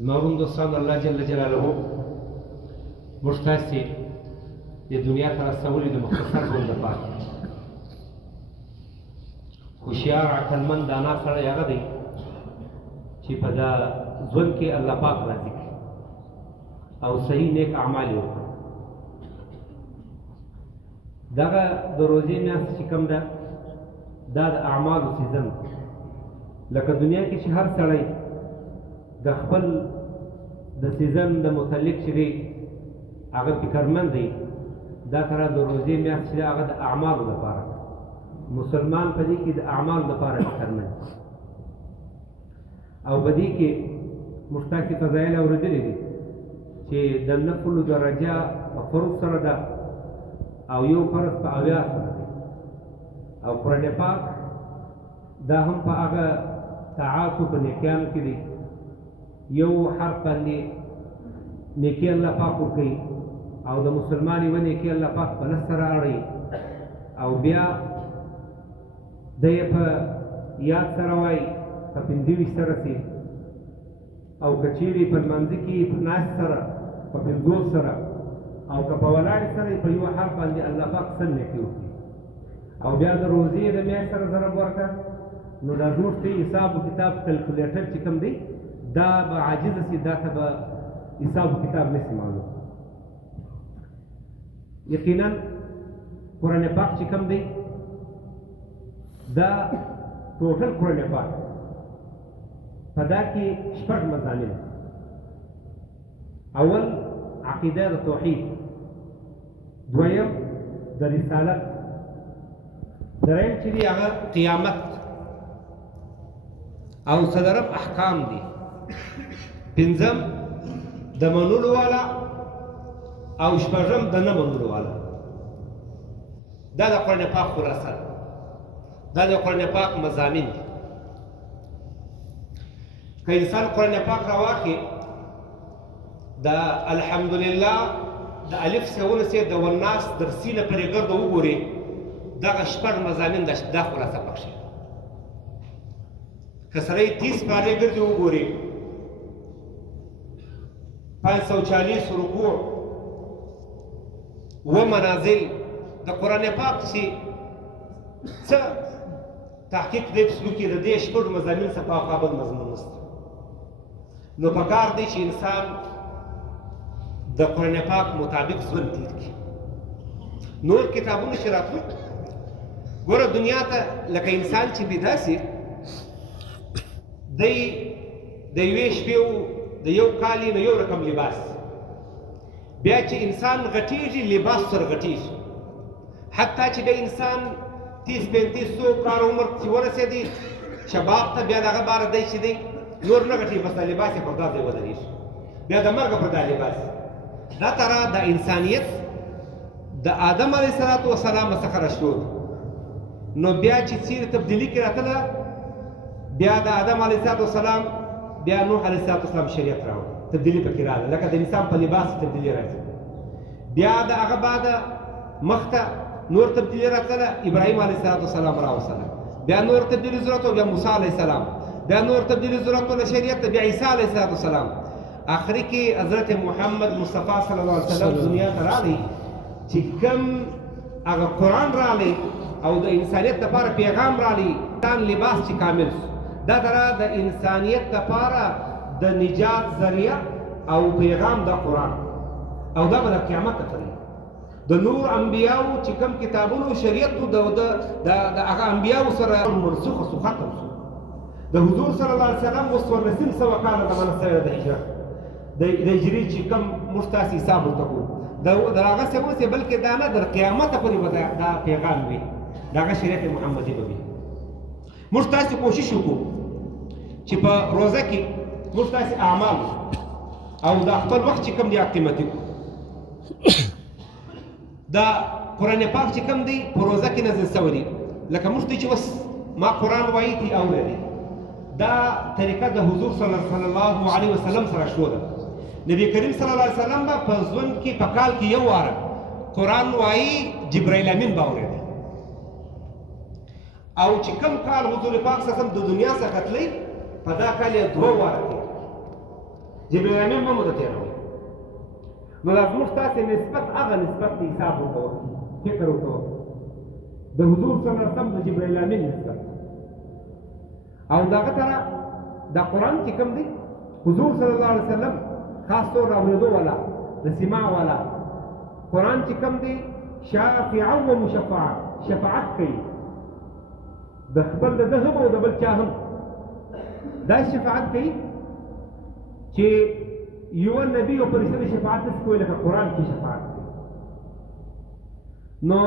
زموږ دوستان الله جل جلاله موږ تاسې د دنیا ته رسولي د مختصر ژوند لپاره. هوښیار عقلمند دانا سړی هغه دی چې په دا ژوند کې الله پاک راضي کړي او صحیح نیک اعمال یې وکړي. دغه د روزې میاشت چې کوم ده دا د اعمالو سیزن لکه دنیا کې چې هر سړی د خپل د سیزن د متعلق چې دی هغه فکرمند دی، دا سره د روزې میاشت چې هغه د اعمالو لپاره مسلمان په دې کې د اعمالو لپاره فکرمند او په دې کې موږ تاسې فضایل اورېدلي دي چې د نفلو درجه په فرض سره ده او یو فرض په اویا سره دی او قرآن پاک دا هم په هغه طاعاتو په نیکیانو کې دی. یو حرف باندې نیکي الله پاک ورکوي او د مسلمان یوه نیکي الله پاک په لس سره اړوي او بیا د یې په یاد سره وایي په 25 سره سي او که چیرې په لمانځه کې په ناست سره په 50 سره او که په ولاړې سره په یوه حرف باندې الله پاک سل نیکي وکړي او بیا د روزې د میاشت سره ضرب ورکړه نو دا زموږ ته حساب و کتاب کلکولیټر چې کوم دی دا به عاجزه سي، دا ته به حساب و کتاب نسي معلوم. یقینا قرآن پاک چې کوم دی دا ټوټل قرآن پاک په دا کې شپږ مضامین. اول عقیده د توحید، دویم د رسالت، دریم چې دی هغه قیامت او څلورم احکام دي، پنځم د منلو والا او شپږم د نه منلو والا. دا د قرآن پاک خلاصه ده، دا د قرآن پاک مضامین دي. که انسان قرآن پاک راواخلي د الحمدلله د الف څخه ونیسي د والناس تر سینه پورې ګرده وګوري دغه شپږ مضامین دا خلاصه پکښې. که سړی 30 پارې ګرځي وګوري 540 رکوع و منازل د قرآن پاک چې څه تحقیق دی په کې د دې شپږ مضامین څخه پاکابل مضمون نشته. نو پکار دی چې انسان د قرآن پاک مطابق ژوند تیر کړي. نور کتابونه چې راتلو ګوره دنیا ته لکه انسان چې دی داسې دی د یوې شپې د یو کالي نه یو رقم لباس، بیا چې انسان غټېږي لباس سره غټېږي، حتی چې بیا انسان 30-35 کال عمر چې ورسېدي شباب ته بیا دغه باره دی چې دی نور نه غټېږي، بس دا لباس یې پر دا ځای ودرېږي، بیا د مرګه پر دا لباس. دا تره د انسانیت د آدم علیه السلام څخه راشو نو بیا چې څیرې تبدیلي کې راتله بیا د آدم علیه السلام بیا نوح علیه السلام شریعت راوړ، تبدیلي پکې راغله، لکه د انسان په لباس تبدیلي راځي. بیا د هغه بعده مخته نور تبدیلي راتله، ابراهیم علیه السلام راوستله، بیا نور تبدیلي ضرورت و بیا موسی علیه السلام، بیا نور تبدیلي ضرورت و شریعت بیا عیسی علیه السلام. آخری کې حضرت محمد مصطفی صلی الله علیه وسلم دنیا ته راغی چې کوم هغه قرآن راغلی او د انسانیت لپاره پیغام راغلی، انسان لباس چې کامل شو. دا دره د انسانیت لپاره د نجات ذریعه او پیغام د قرآن او دا به د قیامت لپاره د نور انبیاو چې کوم کتابونو شریعت د هغه انبیاو سره منسوخ شو، ختم شو. د حضور صلی الله علیه وسلم اوس ورنسیم سوه کاله دمنه سوی د هجرت د هجري چې کوم موږ تاسې حساب ورته کړو د هغه څه اوسې بلکې دا نه در قیامته پورې به دا پیغام وي، د هغه شریعت محمدي به وي. موږ تاسې کوشش وکړو چې په روزه کې موږ تاسې اعمال او دا خپل وخت چې کوم دی قیمتي کړو. دا قرآن پاک چې کوم دی په روزه کې نازل شوی دی، لکه موږ ته چې اوس ما قرآن وایي دي اورېدي، دا طریقه د حضور صلی الله علیه وسلم سره شو ده. نبی کریم صلی الله علیه وسلم به په ژوند کې په کال کې یو واره قرآن وایي، جبرائیل امین به اورېدي. او چې کوم کال حضور پاک صلی الله علیه وسلم د دنیا څخه تللی په دا کال یې 2 واره جبرائیل امین به مو ته تېروئ. نو دا زموږ ستاسې نسبت هغه نسبت ته حساب ورته وکړي، فکر ورته وکړي، د حضور صلی الله علیه وسلم د جبرائیل امین نسبت. او دغه سره دا قرآن چې کوم دی حضور صلی الله علیه وسلم خاص طور راورېدو والا د سماع والا قرآن چې کوم دی شافعا و مشفعا، شفاعت کوي د خپل د ده هم او د بل چا هم. دا شفاعت کوي چې یو نبی او فرشته شفاعت نشي کولی لکه قرآن کې شفاعت کوي. نو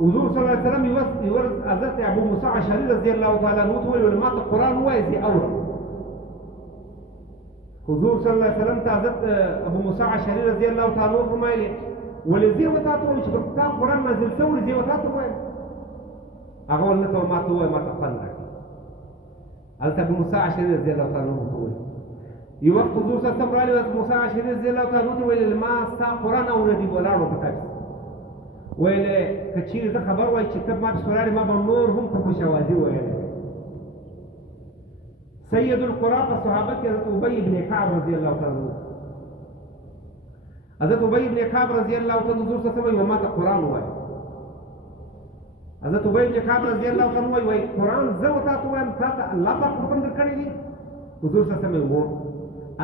حضور صلی الله علیه وسلم یو ورځ حضرت ابو موسی اشعري رضی الله تعالی عنه ته وویل ما ته قرآن ووایه زه اورم. حضور صلی الله علیه وسلم ته حضرت ابو موسی اشعري رضی الله تعالی عنه فرمایلی ولې زه ورته ووایم چې په تا قرآن نازل شوی زه ورته ووایم؟ هغه وویل نه ته ما ته ووایه ما ته خوند راکړي. حضرت ابو موسی اشعري رضی الله تعالی عنه ته وویل یو وخت حضور صلی الله علیه وسلم راغلی حضرت موسی اشعري رضی الله تعالی عنه ته ویل ما ستا قرآن اورېدی ولاړو په تاسې ویل که چیرې زه خبر وای چې ته ما پسې ولاړې ما به نور هم په خوشوازي ویلی. سید القرآ په صحابه کې حضرت ابی بن کعب رضی الله تعالی عنه، حضرت ابی بن کعب رضی الله تعالی عنه حضور صلی الله علیه وسلم ما ته قرآن ووایه. حضرت ابی بن کعب رضی الله تعالی عنه وایي قرآن زه ورته ووایم تا ته الله پاک حکم درکړی دی؟ حضور صلی الله علیه وسلم وویل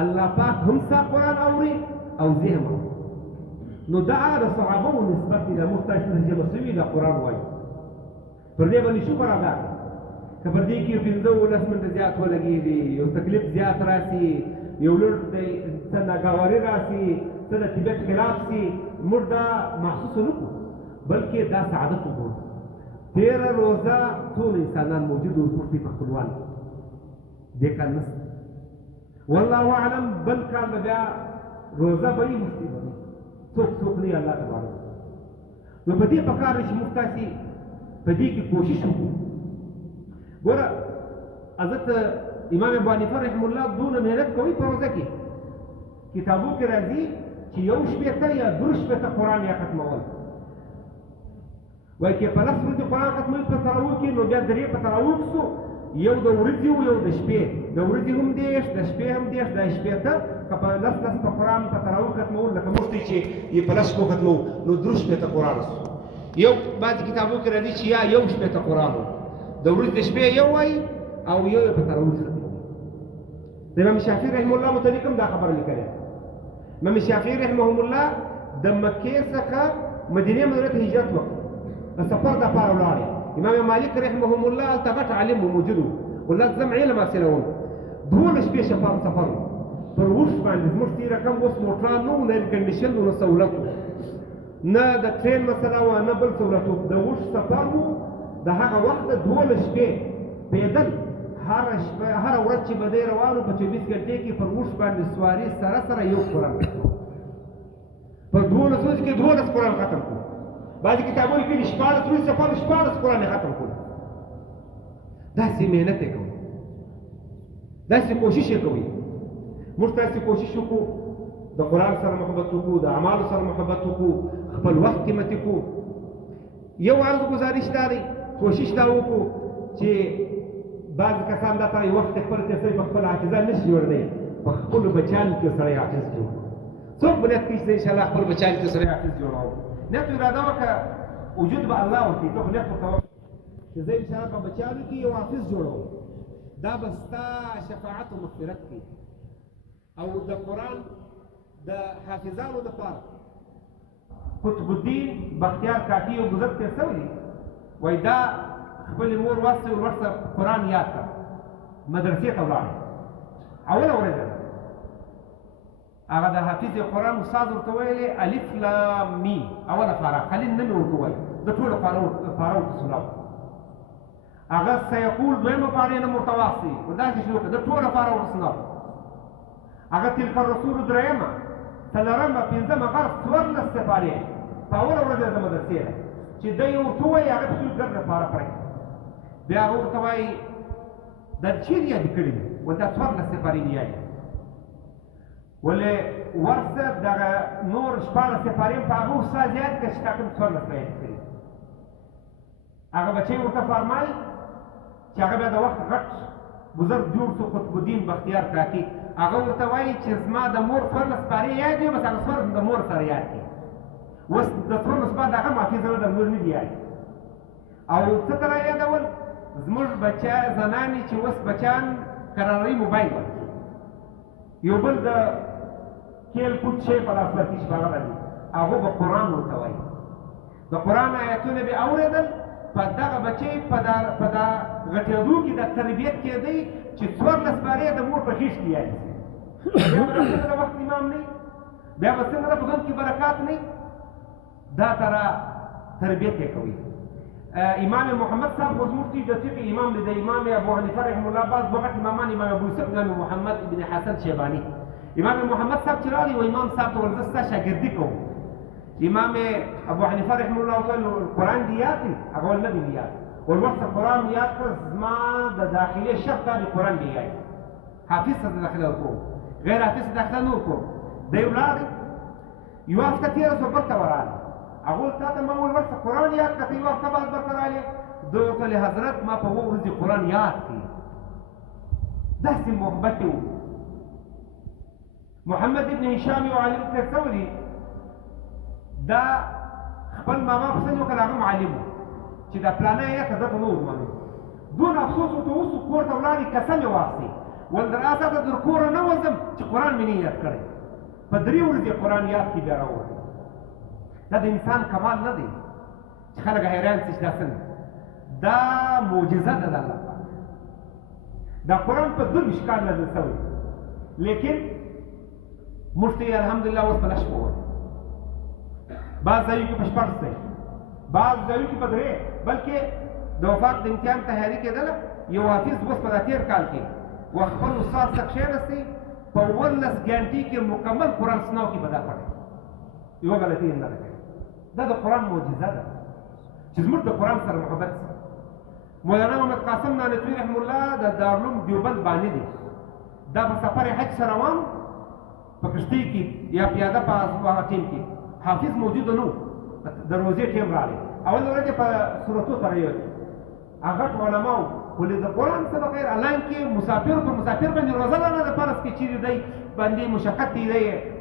الله پاک هم ستا قرآن اوري او زه هم اورم. نو دا د صحابو نسبت دی، د موږ تاسو ته ژبه سوي د قرآن وایي. پر دې باندې شکر ادا کړه که پر دې کې 15-19 منټه زیات ولګېږي، یو تکلیف زیات راسي، یو لږ څه ناګواري راسي، څه د طبیعت خلاف سي، موږ دا محسوس نه کړو بلکې دا سعادت وګورو. 13 روزه ټول انسانان موجود وو زموږ په خپلوان دې کال نشته. والله اعلم بل کال به بیا روزه به وي مفتي به وي، څوک نه الله تبارک. نو په دې پکار دی چې موږ تاسې په دې کې کوشش وکړو. ګوره حضرت امام ابو حنیفه رحمه الله دونه محنت کوي په روزه کې، کتابو کې راځي چې 1 شپېته یا 2 شپېته قرآن یې ختمول. وایي که په 10 ورځې قرآن ختموي په تراویح کې نو بیا 3 په تراویح شو، یو د ورځې و یو د شپې، د ورځې هم 10 د شپې هم 10 دا شپېته که په 10 په قرآن په تراویح ختمول لکه موږ چې یې په 10 شپو ختمو نو 2 شپېته قرآن شو. یو بعضې کتابو کې راځي چې یا 1 شپېته قرآن و، د ورځې د شپې یو وایي او یو یې په تراویح ختموي. د امام شافعي رحمه الله متعلق هم دا خبره لیکلې. امام شافعي رحمهم الله د مکې څخه مدینې منورې ته هجرت وکړ، د سفر دپاره ولاړې. امام مالک رحمهم الله هلته غټ عالم موجود و، ولازم علم حاصله و. 12 شپې سفر و پر اوښ باندې. زموږ تېره کم اوس موټران نه و، نه ایرکنډیشن و، نه سهولت و، نه د ټرین مسله وه، نه بل سهولت و. د اوښ سفر و. د هغه وخت 12 شپې پیدل هره ورځ چې به دی روان و په 24 ګنټې کې پر اوښ باندې سواري سره یو قرآن په 12 ورځو کې 12 قرآن ختم کړو. بعضې کتابونو کې 14 ورځې سفر 14 قرآن یې ختم کړو. داسې محنت یې کوي، داسې کوشش یې کوي. موږ تاسې کوشش وکړو د قرآن سره محبت وکړو، د اعمالو سره محبت وکړو، خپل وخت قیمتي کړو. یو عرض ګزارش دا دی، کوشش دا وکړو چې بعض کسان دا ته وخت خپل تېر سوی په خپل حافظه نشي جوړولی، په خپلو بچیانو کې سړی حافظ جوړ. څوک به نیت کوي چې انشاءالله خپل بچیانو کې سړی حافظ جوړوم. نیت اراده وکړه، وجود به الله ورکړي، ته خو نیت ورته وکړه چې زه انشاءالله په بچیانو کې یو حافظ جوړوم. دا به ستا شفاعت و مغفرت کوي. او د قرآن د حافظانو دپاره قطب الدین بختیار کاکي یو بزرګ تېر سوی دی، وایي دا خپلې مور واستوي ورسره قرآن یاد کړه، مدرسې ته ولاړ. اوله ورځ هغه د حافظ قرآن استاد ورته ویلې الف لام میم اوله پاره خلیل نه مې ورته وایي، د ټولو پاره ورته سناو. هغه سیقول دویمه پاره یې نه ورته واستوي، داسې شروع کړه، د ټوله پاره ورته سناو. هغه تلک الرسول درېیمه، څلورمه، پنځمه، غرض 14 سپارې په اوله ورځ د مدرسې ده چې دی یې ورته ووایي، هغه پسې ګرد دپاره پرې بیا هغه ورته وایي دا چیرې یادې کړي دي؟ و دا 14 سپارې مې یادې ولې ورسه دغه نور 14 سپارې په هغه استاد یاد کړه چې تا کوم 14 به یاد کړي. هغه بچی ورته فرمایي چې هغه بیا د وخت غټ بزرګ جوړ شو قطب الدین بختیار کاکي هغه ورته وایي چې زما د مور 14 سپارې یاد دي بس هغه 14 د مور سره یاد دي اوس د 14 سپاره هغه محافظ نه د مور نه دي یاد او څه ته رایادول زموږ بچا زنانې چې اوس بچیان قراري موبایل ورکړي یو بل د کیل کوټ شی په لاس ورکړي چې هغه راځي هغه به قرآن ورته وایي د قرآن آیتونه به اورېدل په دغه بچی په دا غټېدو کې د تربیت کېدی چې 14 سپارې د مور په خېش کې یادي بیا به څنګه د وخت امام نه بیا به څنګه په ژوند کې برکات نه دا ترا تربیت یې کوي امام محمد صاحب خو زموږ د فقه امام دی د امام ابو حنیفه رحمه الله بعض وخت امامان امام ابو یوسف امام محمد ابن حسن شیبانی امام محمد صاحب چې راغی و امام صاحب ته ول زه ستا شاګردي کوم امام ابو حنیفه رحمه الله تعالی قرآن دی یاد دی هغه ول نه دی یاد ول وخت قرآن یاد کړ زما د داخلي شرط دی قرآن دی یاد حافظ ته داخله وکړو غیر حافظ ته داخله نه وکړو دی ولاړ یو هفته تېره شوه بېرته ورغلی هغه تا ته ما وویل ورته قرآن یاد کړه ته یو هفته بعد بېرته راغلې ده ورته ویلې حضرت ما په 2 ورځې قرآن یاد کړي داسې محبت یې و محمد ابن هشام یو عالم ته څه ویلي دا خپل ماما پسې وکړ هغه معلم و چې دا پلانه یې که دته نه ورمنو دون افسوس ورته اوس کور ته ولاړې قسم یې واخیستې ول در اساسه در کوره نه وځم چې قرآن مې نه یاد کړی په 3 ورځې قرآن یاد کړي بیا راووتې دا د انسان کمال نه دی چې خلک حیران شي چې دا څنګه دا معجزه ده د الله پاک دا قرآن په 22 کال نازل شوی لیکن موږ ته یې الحمدلله اوس په لږ شپه وایي بعض ځایو کې په 6 دی بعض ځایو کې په 3 بلکې د وفاق د امتحان تیاري کېدله یو حافظ اوس په دا 13 کال کې و خپل استاد څخه کښېنستی په 11 ګنټې کې مکمل قرآن سناو کې به دا پټی یوه غلطي یې نه ده کړې دا د قرآن معجزه ده چې زموږ د قرآن سره محبت سي مولانا محمد قاسم نانوتوي رحم الله د دارالعلوم دیوبند باني دی دا په سفر حج سره روان په کښتۍ کې یا پیاده په هغه ټیم کې حافظ موجود نه و د روزې ټیم راغی اول ورځ په صورتو سره یې هغه علماو ولې د قرآن څخه بغیر الان کې مسافر پر مسافر باندې روزه نه ده فرض کې چیرې دی باندې مشقت دی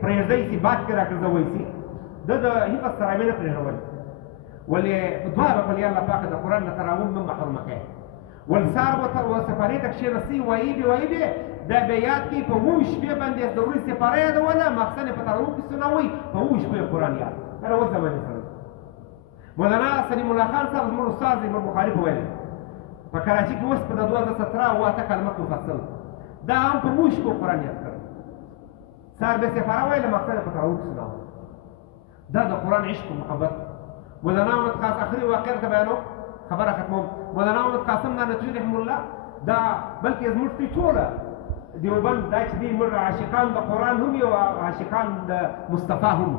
پرېږدی چې باد کې راګرځوی سي د هیڅ سره مې نه پرېږدول ولې دعا به کوي الله پاک د قرآن نه تراوم نه محروم کړي ولسار و سفارې ته کښېنستي وایي به دا به یاد کړي په 2 شپې باندې ضروري سفاره یادوله مقصد یې په تراوم کې سنوي په 2 شپې قرآن یاد دا اوس زمانې سره مولانا سلیم الله خان صاحب زموږ استاد دی امام بخاري په ویل په کراچي کې اوس په 2017 واته کال مخکې مفصل دا هم په 2 شپو قرآن یاد کړی سار به سفاره ویله مقصد یې په تراوم کې سنوي دا د قرآن عشق و محبت مولانا محمد قاسم آخري واقع ته بیانو خبره ختموم مولانا محمد قاسم نانوتوي رحم الله دا بلکې زموږ دوی ټوله دیوبند دا چې دوی موږ عاشقان د قرآن هم یو عاشقان د مصطفی هم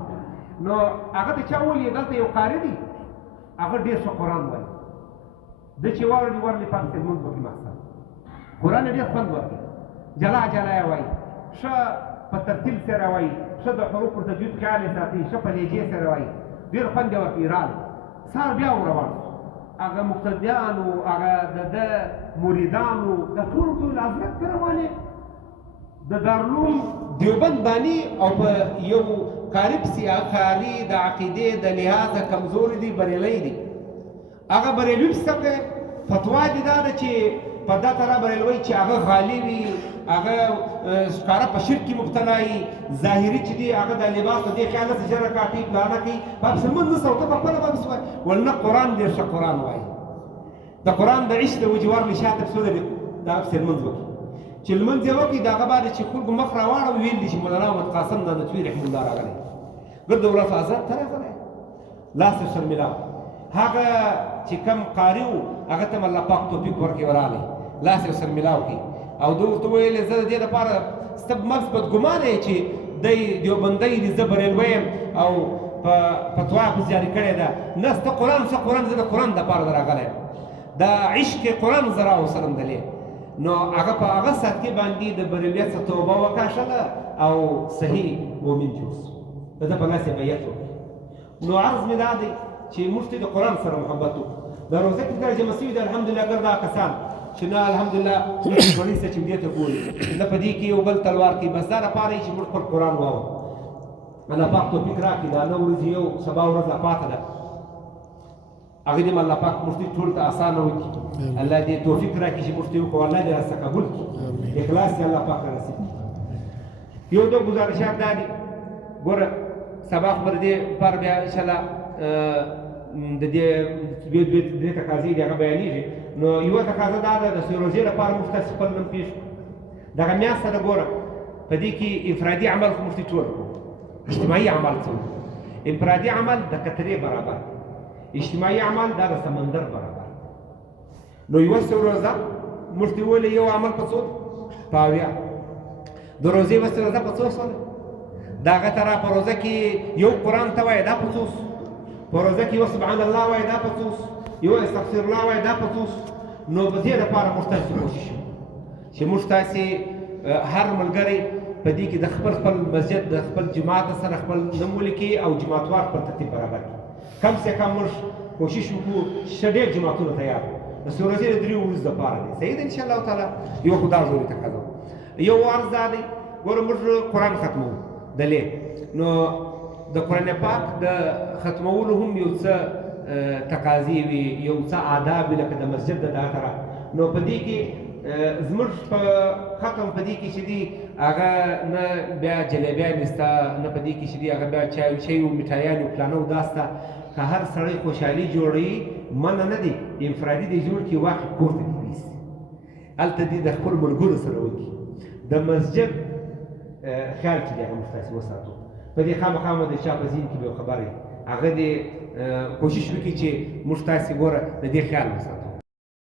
نو هغه ته چا وویل دلته یو قاري دی هغه ډېر ښه قرآن وایي ده چې واوري ورلې پاک لمونځ وکړي مقصد قرآن یې ډېر خوند ورکوي جلا جلا یې وایي ښه په ترتیل سره وایي ښه د حروفو تجوید خیال یې ساتي ښه په لهجې سره وایي ډېر خوند یې ورکوي راغی سهار بیا وروان شو هغه مقتدیانو هغه د ده مریدانو د ټولو حضرت ته روانې د دارالعلوم دیوبند باني او په یو قاري پسې قاري د عقیدې د لحاظه کمزوري دی بریلی دی هغه بریلوي پسې فتوا دې دا ده چې په دا طرح بریلوی چې هغه غالي وي هغه ښکاره په شرک کې مبتلا وي ظاهري چې دی هغه د لباس د دې خیال نه ژر کاټي پلانه کوي بابس لمونځ نه ته په خپله بابس وایي ولنه قرآن ډېر ښه قرآن وایي د قرآن د عشق د وجوار له شاته پسې دا پسې لمونځ وکړي چې لمونځ یې وکړي د هغه بعد چې خلکو مخ راواړو ویل دي چې مولانا محمد قاسم نانوتوي رحم الله راغلی ګرد ورځ آزاد ته راغلی لاس یې شرملاو هغه چې کم قاري و هغه ته الله پاک توفیق ورکړي ورغلی لاس یې شرملاو کړي او ده ورته ویلې زه د دې لپاره ستا په مغز بد ګمان یې چې دی دیوبندی دی زه بریلوی یم او په فتوا پسې جاري کړې ده نه ستا قرآن ښه قرآن زه د قرآن دپاره د راغلی یم دا عشق قرآن زه راوصلم دلې نو هغه په هغه ساعت کې باندې د بریلیت څخه توبه وکاشله او صحیح مؤمن جوړ شو د ده په لاس یې بیعت وکړ نو عرض مې دا دی چې موږ ته د قرآن سره محبت وکړو د روزه کې دا جمع شوي دي الحمدلله ګرد هغه کسان چې نه الحمدلله ټولنیز څه چې دې ته ګوري نه په دې کې یو بل تلوار کوي بس دا لپاره چې موږ خپل قرآن واورو الله پاک توفیق راکړي دا نه ورځې یو سبا ورځ لا پاته ده هغه دې الله پاک موږ ټول ته اسانه وکړي الله دې توفیق راکړي چې موږ ته وکړو الله دې راڅخه قبول کړي اخلاص دې الله پاک نصیب کړي یو دو گزارشات دا دي ګوره سبا خبر دې پر بیا انشاءالله د دې دوې تقاضې دي هغه بیانېږي نو یوه تقاضا دا ده د روژې لپاره موږ تاسې خپل نوم پېښ کړو دغه میاشته ده ګوره په دې کې انفرادي عمل خو موږ ټول کړو اجتماعي عمل څه انفرادي عمل د قطرې برابر اجتماعي عمل دا د سمندر برابر نو یوه روژه موږ ته وویلې یو عمل په څو په اویا د روژې بس روژه په څو سوله د هغه ته را په روژه کې یو قرآن ته وایه دا په څو په روژه کې یو سبحان الله وایه دا په څو یو استغفر الله وایه دا په څو نو په دې لپاره موږ تاسې کوشش وکړو چې موږ تاسې هر ملګری په دې کې د خپل مسجد د خپل جماعت سره خپل نوم ولیکي او جماعتوار خپل ترتیب برابر کړي کم سے کم موږ کوشش وکړو چې ډېر جماعتونه تیار د څو ورځې د دریو ورځو دپاره دی صحیح ده انشاءالله تعالی یو خو دا ضروري تقاضا یو عرض دا دی ګوره موږ قرآن ختموو دلې نو د قرآن پاک د ختمولو هم یو څه تقاضې وي یو څه آداب وي لکه د مسجد د دا طرح نو په دې کې زموږ په ختم په دې کې چې دي هغه نه بیا جلیبیانې سته نه په دې کې چې دي هغه بیا چای و میټایانې و پلانه و دا سته که هر سړی خوشحالي جوړوي منع نه دی انفرادي دی جوړ کړي واخلي کور ته دې یوسي هلته دې د خپلو ملګرو سره وکړي د مسجد خیال چې دی هغه موږ تاسې وساتو په دې خامخا د چا په ذهن کې به یو خبر وي هغه دې کوشش وکړي چې موږ تاسې ګوره د دې خیال وساتو